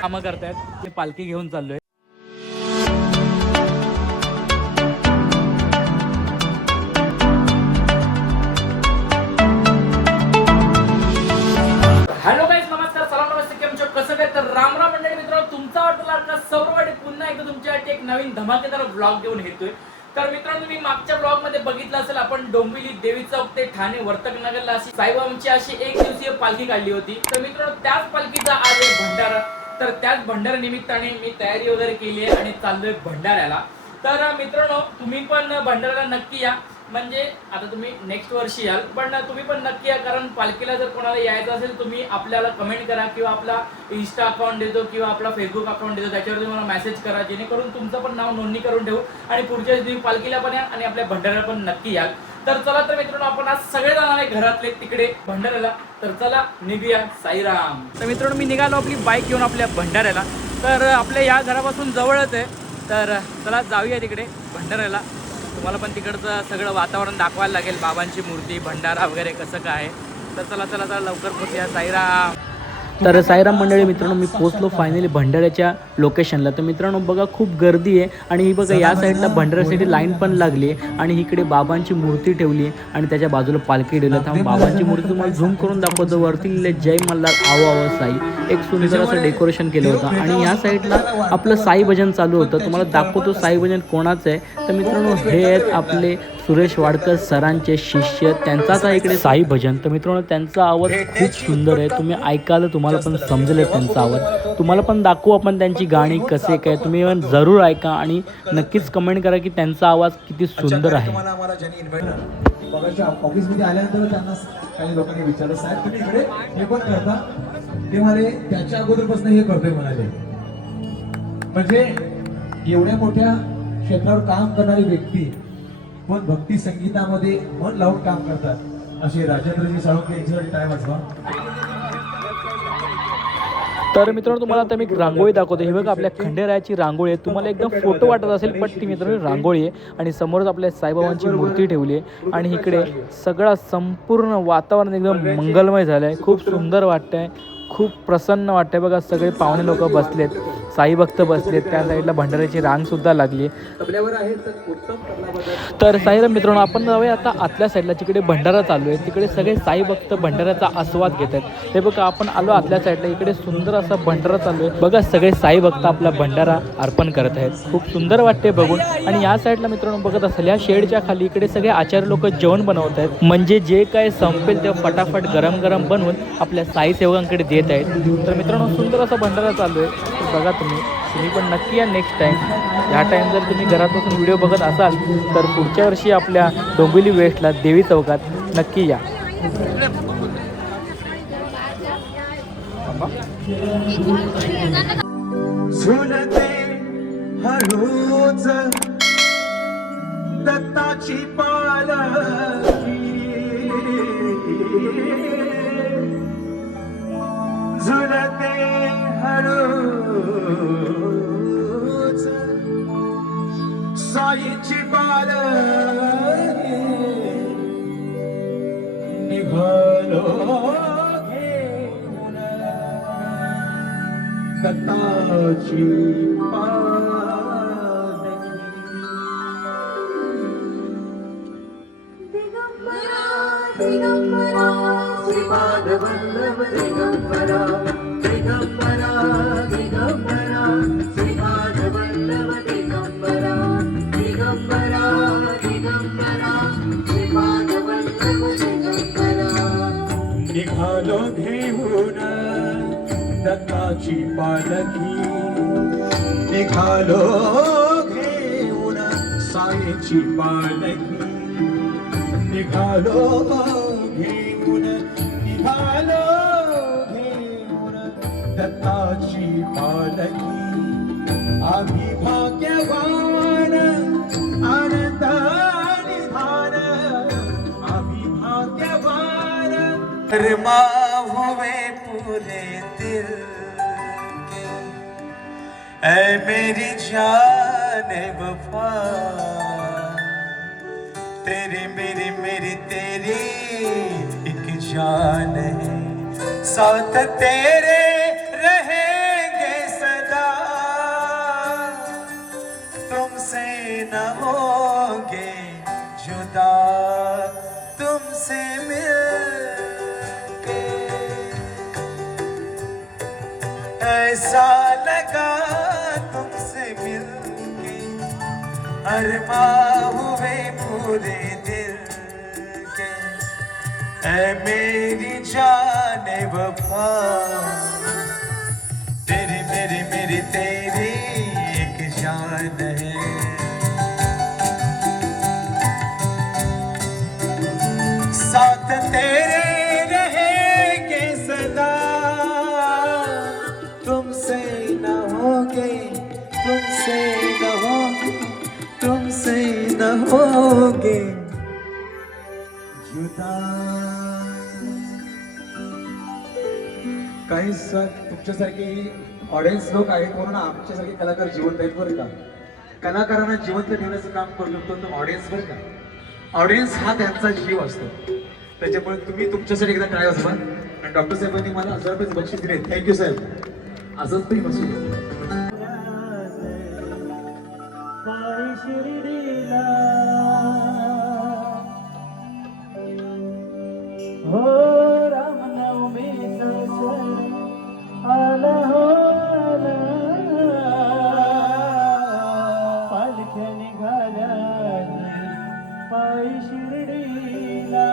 कामं करतायत ते पालखी घेऊन चाललोय. हॅलो गाईज, नमस्कार, सलाम, नमस्ते, केम छो, कसं काय? तर राम राम मंडळी मित्रांनो, तुमचा वाटला सर्ववाडी पुन्हा एकदा तुमच्यासाठी एक नवीन धमाकेदार व्लॉग घेऊन येतोय. तर मित्रांनो, तुम्ही मागच्या व्लॉग मध्ये बघितलं असेल, आपण डोंबिवली देवी चौक ते ठाणे वर्तक नगरला अशी साईबाबांची अशी एक दिवसीय पालखी काढली होती. तर मित्रांनो, त्याच पालखीचा आज आहे भंडारा. तर त्याच भंडारा निमित्ताने मी तयारी वगैरे केली आहे आणि चाललोय भंडाऱ्याला. तर मित्रांनो, तुम्ही पण भंडाऱ्याला नक्की या. म्हणजे आता तुम्ही नेक्स्ट वर्षी याल, पण तुम्ही पण नक्की या, कारण पालखीला जर कोणाला यायचं असेल तुम्ही आपल्याला कमेंट करा किंवा आपला इंस्टा अकाउंट देतो किंवा आपला फेसबुक अकाउंट देतो, त्याच्यावर तुम्ही मला मेसेज करा, जेणेकरून तुमचं पण नाव नोंदणी करून ठेवू आणि पुढच्या दिवशी पालखीला पण या आणि आपल्या भंडाऱ्याला पण नक्की याल. तर चला, तर मित्रांनो, आपण आज सगळे जाणार आहे घरातले तिकडे भंडाऱ्याला. तर चला निघूया. साईराम. तर मित्रांनो, मी निघालो आपली बाईक घेऊन आपल्या भंडाऱ्याला. तर आपल्या या घरापासून जवळच आहे. तर चला जाऊया तिकडे भंडाऱ्याला. तुम्हाला पण तिकडचं सगळं वातावरण दाखवायला लागेल, बाबांची मूर्ती, भंडारा वगैरे कसं काय. तर चला चला चला लवकर पोहोचूया. साईराम. तर साईराम मंडळी, मित्रांनो, मी पोहोचलो फायनली भंडाऱ्याच्या लोकेशनला. तर मित्रांनो बघा, खूप गर्दी आहे आणि ही बघा या साईडला भंडाऱ्यासाठी लाईन पण लागली आहे आणि इकडे बाबांची मूर्ती ठेवली आहे आणि त्याच्या बाजूला पालखी ठेवली आहे. बाबांची मूर्ती तुम्हाला झूम करून दाखवतो. वरती लिहिले जय मल्हार आव आव साई. एक सुंदर असं डेकोरेशन केलं होतं आणि या साईडला आपलं साई भजन चालू होतं. तुम्हाला दाखवतो साई भजन कोणाचं आहे. तर मित्रांनो, हे आहेत आपले सुरेश वाडकर सरांचे शिष्य, त्यांचाच आहे इकडे साई भजन. तर मित्रांनो, त्यांचा आवाज खूप सुंदर आहे, तुम्ही ऐकाल तुम्हाला पण समजेल त्यांचा आवाज. तुम्हाला पण दाखवू आपण त्यांची गाणी कसे काय, तुम्ही जरूर ऐका आणि नक्कीच कमेंट करा की त्यांचा आवाज किती सुंदर आहे. ऑफिसमध्ये आल्यानंतर त्यांना काही लोकांनी विचारलं, साहेब तुम्ही इकडे हे पण करता? ते म्हणाले त्याच्या अगोदरपासून हे करतोय म्हणाले. म्हणजे एवढ्या मोठ्या क्षेत्रावर काम करणारी व्यक्ती पण भक्ती संगीतामध्ये मन लावून काम करतात, असे राजेंद्रजी साळुंखे यांच्यासाठी टाइम वाजवा. तर मित्रांनो, तुम्हाला आता मी रांगोळी दाखवतो. हे बघा आपल्या खंडेरायाची रांगोळी आहे. तुम्हाला एकदम फोटो वाटत असेल, पण ती मित्रांनो रांगोळी आहे आणि समोरच आपल्या साईबाबांची मूर्ती ठेवली आहे आणि इकडे सगळं संपूर्ण वातावरण एकदम मंगलमय झालं आहे. खूप सुंदर वाटतंय, खूप प्रसन्न वाटतंय. बघा सगळे पाहुणे लोक बसलेत, साई भक्त बसलेत, त्या साईडला भंडाऱ्याची रांग सुद्धा लागली. तर साईराम मित्रांनो, आपण जाऊया आता आतल्या साईडला, जिकडे भंडारा चालू आहे. तिकडे सगळे साई भक्त भंडाऱ्याचा आस्वाद घेत आहेत. हे बघा, आपण आलो आतल्या साईडला, इकडे सुंदर असा भंडारा चालू आहे. बघा सगळे साई भक्त आपला भंडारा अर्पण करत आहेत. खूप सुंदर वाटते बघून. आणि या साईडला मित्रांनो बघत असाल, या शेडच्या खाली इकडे सगळे आचार्य लोक जेवण बनवत आहेत. म्हणजे जे काय संपेल ते फटाफट गरम गरम बनवून आपल्या साई सेवकांकडे देत आहेत. तर मित्रांनो, सुंदर असा भंडारा चालू आहे. तर बघा तुम्ही पण नक्की या नेक्स्ट टाइम. ह्या टाइम जर तुम्ही घरात बसून व्हिडिओ बघत असाल तर पुढच्या वर्षी आपल्या डोंबिवली वेस्टला देवी चौकात नक्की या. दत्ताची पालखी झुलते हळूच, साईची पालखी निघालो घेऊन दत्ताची दिगंबरा श्रीपाद वल्लभ दिगंबरा दिगंबरा दिगंबरा श्रीपाद वल्लभ दिगंबरा दिगंबरा दिगंबरा श्रीपाद वल्लभ दिगंबरा. निघालो घेऊन दत्ताची पालखी, निघालो घेऊन साईची पालखी, निघालो घेऊन, निघालो घेऊन दत्ताची पालखी. आम्ही भाग्यवान आनंदाने धान, आम्ही भाग्यवान. रमा हुए पूरे दिल के, ऐ मेरी जान वफा, तेरी मेरी मेरी तेरी एक जान है, साथ तेरे रहेंगे सदा, तुमसे न होंगे जुदा, तुमसे मिलके ऐसा लगा तुमसे मिलके, अरमां हुए पूरे दिल के, ऐ मेरी जान वफा, तेरी मेरी मेरी तेरी एक जान है। साथ तेरे रहेंगे सदा, तुमसे न होंगे, तुमसे न होंगे, तुमसे न होंगे जुदा। काही सर तुमच्यासारखी ऑडियन्स लोक आहेत म्हणून आमच्यासारखे कलाकार जिवंत आहेत बरं का. कलाकारांना जिवंत ठेवण्याचं काम करू शकतो तो ऑडियन्स बरं का. ऑडियन्स हा त्यांचा जीव असतो. त्याच्यामुळे तुम्ही तुमच्यासाठी एकदा काय वाजवा. आणि डॉक्टर साहेबांनी मला 1000 रुपये बक्षीस दिले. थँक्यू साहेब. असंच तुम्ही बसू. हो रामनवमीचा सण आला हो आला, पालख्या निघाल्या पायी शिर्डीला.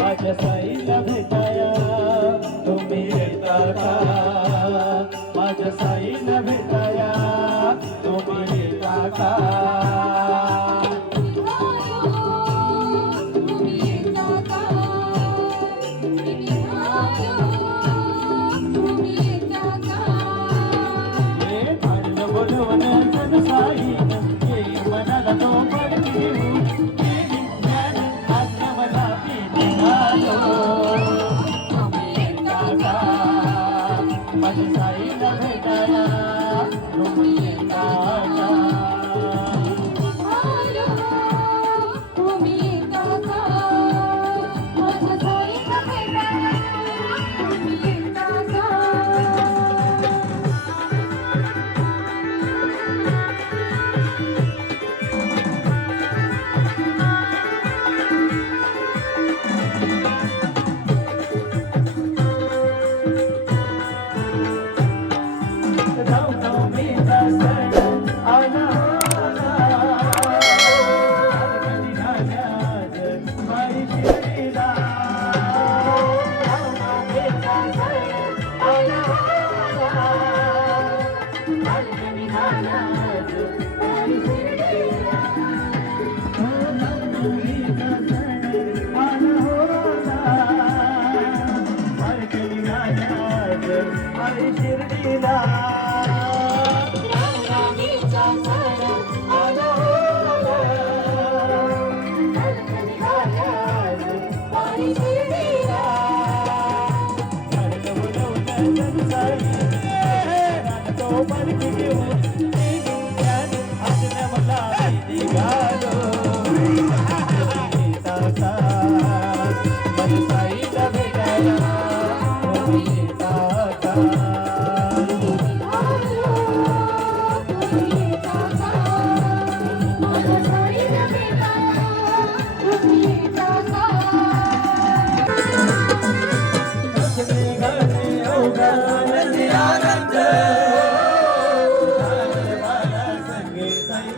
माझ्या साईला भेटाया तुम्ही येता का, माझ्या साईला भेटाया तुम्ही येता का.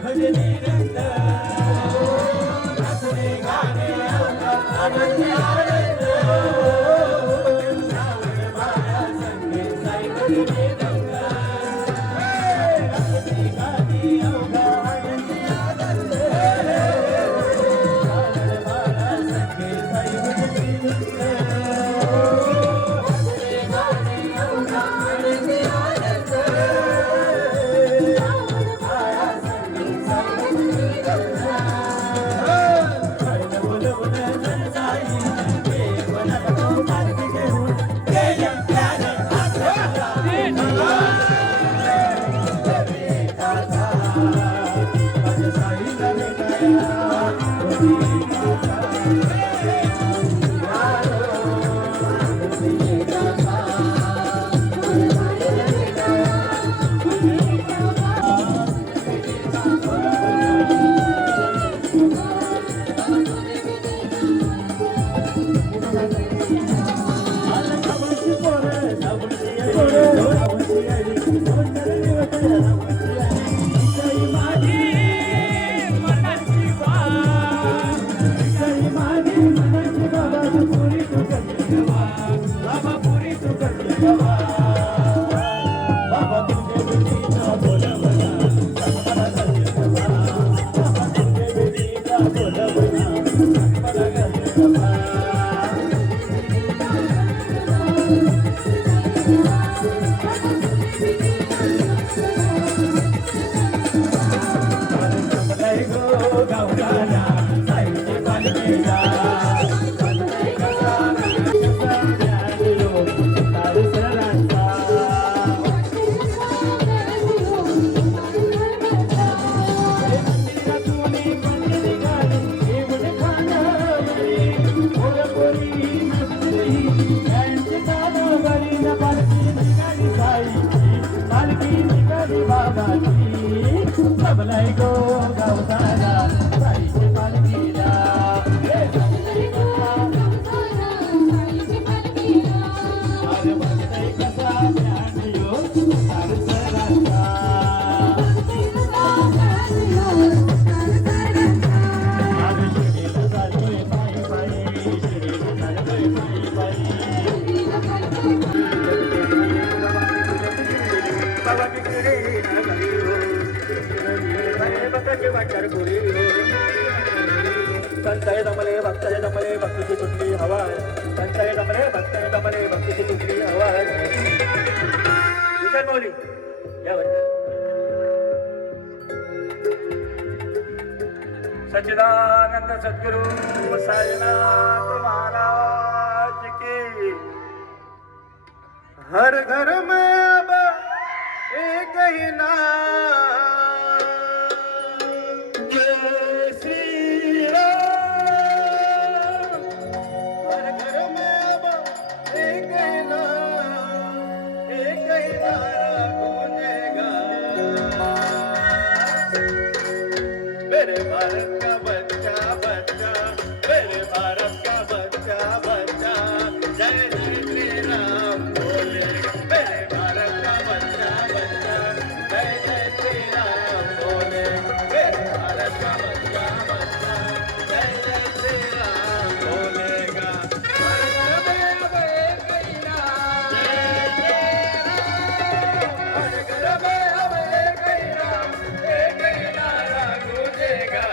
भजनी रंग संताय दमले भक्ताय दमले भक्तीची तुटली हवा संताय दमले भक्ताय दमले भक्तीची तुटली हवा विशाल माऊली यावर सच्चिदानंद सद्गुरु साईनाथ महाराज की हर घर में अब एक ही नाम जय श्री राम हर घर में अब एक ही नाम एक ही नारा गूंजेगा मेरे भारत का बच्चा बच्चा मेरे भारत का बच्चा बच्चा जय श्री राम बोले मेरे भारत का बच्चा बच्चा जय जय श्री राम बोले मेरे भारत का बच्चा बच्चा जय जय श्री राम बोलेगा हर घर में अब एक ही नाम जय जय राम हर घर में अब एक ही नाम एक ही नारा गूंजेगा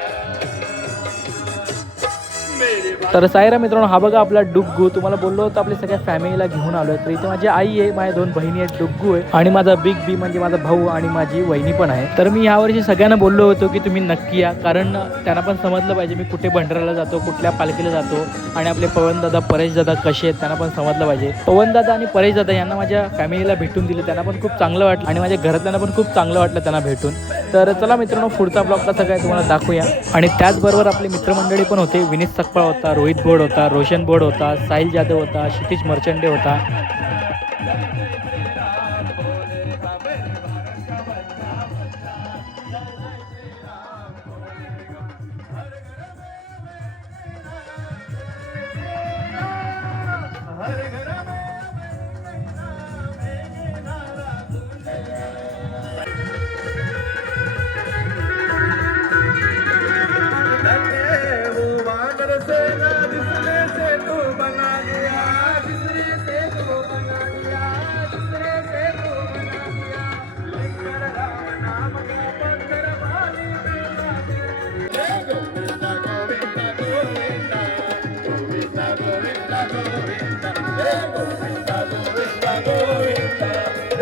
मेरे तर सायरा मित्रांनो, हा बघा आपला डुग्गू. तुम्हाला बोललो होतो आपल्या सगळ्या फॅमिलीला घेऊन आलोय. तर इथे माझी आई आहे, माझ्या 2 बहिणी आहेत, डुग्गू आहे आणि माझा बिग बी म्हणजे माझा भाऊ आणि माझी वहिनी पण आहे. तर मी यावर्षी सगळ्यांना बोललो होतो की तुम्ही नक्की या, कारण त्यांना पण समजलं पाहिजे मी कुठे भंडाराला जातो, कुठल्या पालखीला जातो आणि आपले पवनदादा परेशदादा कसे आहेत त्यांना पण समजलं पाहिजे. पवनदादा आणि परेशदादा यांना माझ्या फॅमिलीला भेटून दिले, त्यांना पण खूप चांगलं वाटलं आणि माझ्या घरातल्यांना पण खूप चांगलं वाटलं त्यांना भेटून. तर चला मित्रांनो, पुढचा ब्लॉग कसा काय तुम्हाला दाखवूया. आणि त्याचबरोबर आपले मित्रमंडळी पण होते. विनीत सकपाळ होता, रोहित बोड होता, रोशन बोड होता, साहिल जाधव होता, क्षितिज मर्चंडे होता.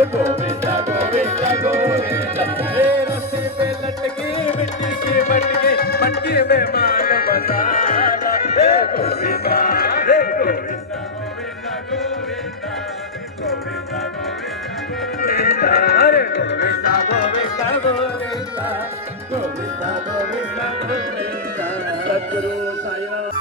गोविंदा गोविंदा गोविंदा रस्ते पे लटकी मिट्टी की मटकी मटकी में माल मसाला गोविंदा गोविंदा गोविंदा गोविंदा गोविंदा गोविंदा अरे गोविंदा गोविंदा गोविंदा गोविंदा गोविंदा गोविंदा सद्गुरु साईनाथ.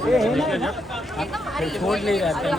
छोड़ नहीं रहते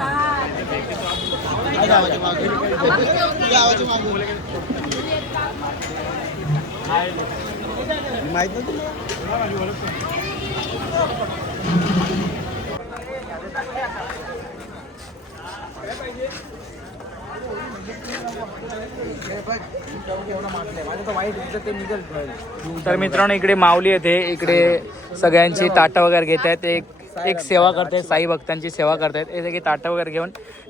तर मित्रांनो इकडे माऊली येते, इकडे सगळ्यांची ताटं वगैरे घेत आहेत. एक सेवा करतायत, साई भक्तांची सेवा करतायत. हे सगळे ताटं वगैरे घेऊन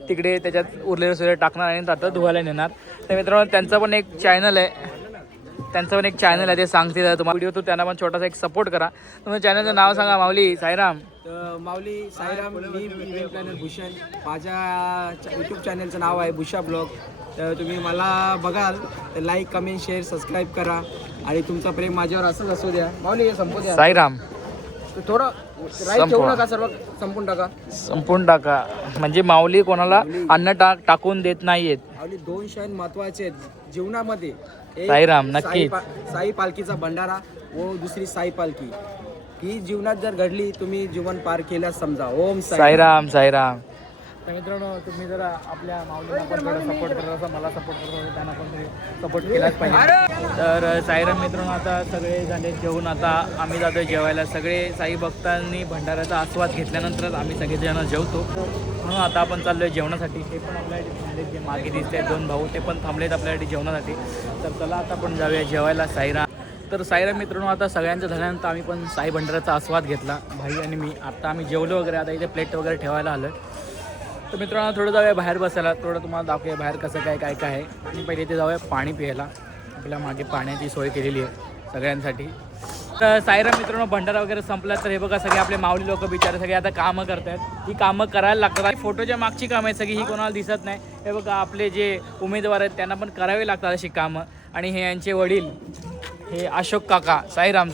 तिकडे त्याच्यात उरलेलं सुरलेलं टाकणार आणि ताटं धुवायला नेणार. तर मित्रांनो त्यांचा पण एक चॅनल आहे, ते सांगते तुम्हाला व्हिडिओ, तो त्यांना पण छोटासा एक सपोर्ट करा. तुम्ही चॅनलचं नाव सांगा. माऊली साईराम. माऊली साईराम, मी इव्हेंट प्लॅनर भूषण. माझ्या यूट्यूब चॅनलचं नाव आहे भूषा ब्लॉग. तर तुम्ही मला बघाल तर लाईक, कमेंट, शेअर, सबस्क्राईब करा आणि तुमचं प्रेम माझ्यावर असंच असू द्या. माऊली हे संपू द्या. साईराम थोडं राईट ठेवू नका, सर्व संपून टाका. म्हणजे माऊली कोणाला अन्न टाकून देत नाहीयेत. माऊली 2 क्षण महत्वाचे आहेत जीवनामध्ये. साईराम नक्कीच. साई पालखीचा भंडारा व दुसरी साई पालखी ही जीवनात जर घडली, तुम्ही जीवन पार केल्यास समजा. ओम साईराम. साईराम. तर मित्रांनो तुम्ही जरा आपल्या माऊलीला पण थोडं सपोर्ट करत असा, मला सपोर्ट करत असा, त्यांना पण सपोर्ट केलाच पाहिजे. तर साईराम मित्रांनो आता सगळे झाले जेवून, आता आम्ही जातो जेवायला. सगळे साई भक्तांनी भंडाऱ्याचा आस्वाद घेतल्यानंतरच आम्ही सगळेजण जेवतो. म्हणून आता आपण चाललो आहे जेवणासाठी. हे पण आपल्यासाठी थांबले, जे मागे दिसत आहेत 2 भाऊ, ते पण थांबलेत आपल्यासाठी जेवणासाठी. तर चला आता आपण जाऊया जेवायला. साईराम. तर साईराम मित्रांनो आता सगळ्यांचं झाल्यानंतर आम्ही पण साई भंडाऱ्याचा आस्वाद घेतला, भाई आणि मी. आता आम्ही जेवलो वगैरे, आता इथे प्लेट वगैरे ठेवायला आलो. तर मित्रांनो थोडं जाऊया बाहेर बसायला, थोडं तुम्हाला दाखवूया बाहेर कसं काय आहे. आणि पहिले इथे जाऊया पाणी प्यायला. आपल्या मागे पाण्याची सोय केलेली आहे सगळ्यांसाठी. तर साईराम मित्रांनो भंडारा वगैरे संपला. तर हे बघा सगळे आपले माऊली लोक बिचारे सगळे आता कामं करतात. ही कामं करायला लागतात. फोटोच्या मागची कामं आहेत सगळी, ही कोणाला दिसत नाही. हे बघा आपले जे उमेदवार आहेत त्यांना पण करावी लागतात अशी कामं. आणि हे यांचे वडील हे अशोक काका. साईराम.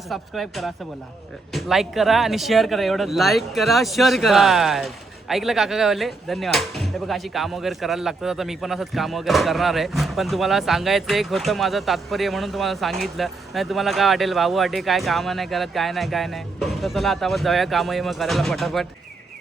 सबस्क्राईब करा असं बोला. लाईक करा आणि शेअर करा, एवढं. लाईक करा, शेअर करा. ऐकलं काका काय बोलले? धन्यवाद. हे बघा अशी कामं वगैरे करायला लागतात. आता मी पण असंच काम वगैरे करणार आहे. पण तुम्हाला सांगायचं एक होतं माझं तात्पर्य, म्हणून तुम्हाला सांगितलं. नाही तुम्हाला काय वाटेल, भाऊ वाटे काय कामं नाही करत, काय नाही. तर चला आता आपण जाऊया कामं मग करायला पटापट.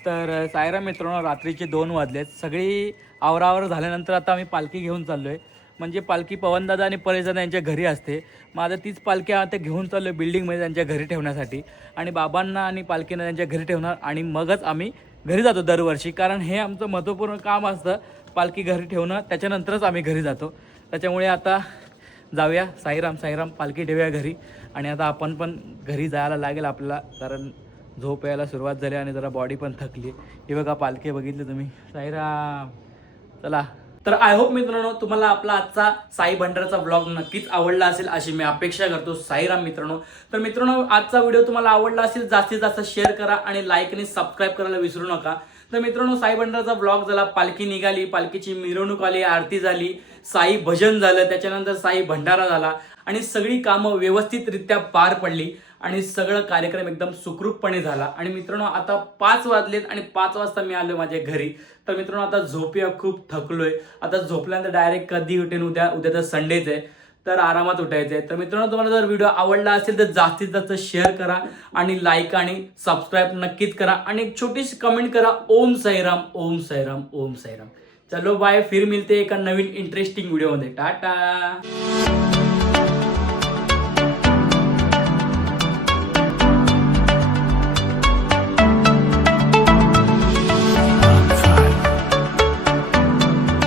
तर साईराम मित्रांनो रात्रीचे 2 वाजलेत. सगळी आवरावर झाल्यानंतर आता आम्ही पालखी घेऊन चाललो आहे. म्हणजे पालखी पवनदादा आणि परेशदादा यांच्या घरी असते. मग आता तीच पालखी आता घेऊन चाललो आहे बिल्डिंगमध्ये त्यांच्या घरी ठेवण्यासाठी. आणि बाबांना आणि पालखीनं त्यांच्या घरी ठेवणार आणि मगच आम्ही घरी जातो दरवर्षी. कारण हे आमचं महत्त्वपूर्ण काम असतं, पालखी घरी ठेवणं, त्याच्यानंतरच आम्ही घरी जातो. त्याच्यामुळे आता जाऊया. साईराम पालखी ठेवूया घरी. आणि आता आपण पण घरी जायला लागेल आपल्याला, कारण झोप यायला सुरुवात झाली आणि जरा बॉडी पण थकली. हे बघा पालखी बघितली तुम्ही. साईराम. चला. तर आय होप मित्रांनो तुम्हाला आपला आजचा साई भंडाराचा ब्लॉग नक्कीच आवडला असेल अशी मी अपेक्षा करतो. साईराम मित्रांनो. तर मित्रांनो आजचा व्हिडिओ तुम्हाला आवडला असेल जास्तीत जास्त शेअर करा आणि लाईक आणि सबस्क्राईब करायला विसरू नका. तर मित्रांनो साई भंडाराचा ब्लॉग झाला, पालखी निघाली, पालखीची मिरवणूक आली, आरती झाली, साई भजन झालं, त्याच्यानंतर साई भंडारा झाला आणि सगळी कामं व्यवस्थितरित्या पार पडली आणि सगळं कार्यक्रम एकदम सुखरूपपणे झाला. आणि मित्रांनो आता 5 वाजलेत आणि 5 वाजता मी आलो माझ्या घरी. तर मित्रांनो आता झोपूया, खूप थकलोय. आता झोपल्यानंतर डायरेक्ट कधी उठेन, उद्या तर संडेच आहे, तर आरामात उठायचं आहे. तर मित्रांनो तुम्हाला जर व्हिडिओ आवडला असेल तर जास्तीत जास्त शेअर करा आणि लाईक आणि सबस्क्राईब नक्कीच करा आणि एक छोटीशी कमेंट करा. ओम साईराम, ओम साईराम, ओम साईराम. चलो बाय, फिर मिलते एका नवीन इंटरेस्टिंग व्हिडिओमध्ये. टाटा.